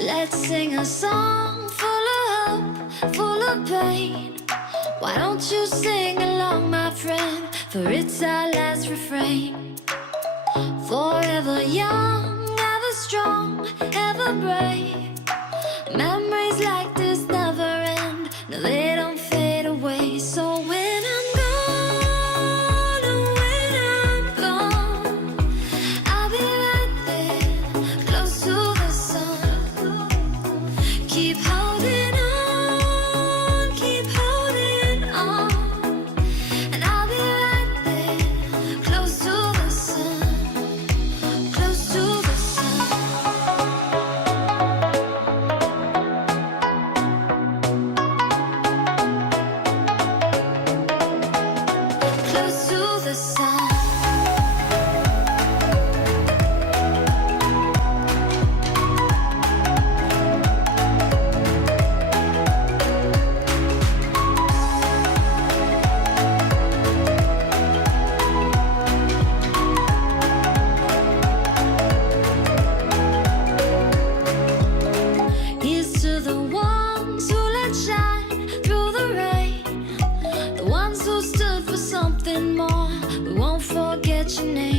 Let's sing a song full of hope, full of pain. Why don't you sing along, my friend? For it's our last refrain. Forever young, ever strong, ever brave. Memories like this never end. No, they don't fade away. So when I'm gone, oh, when I'm gone, I'll be right there, close to the sun. Keep holding on, keep holding on. And I'll be right there, close to the sun, close to the sun. Close to the sun. Here's to the ones who let shine through the rain, the ones who stood for something more. We won't forget your name.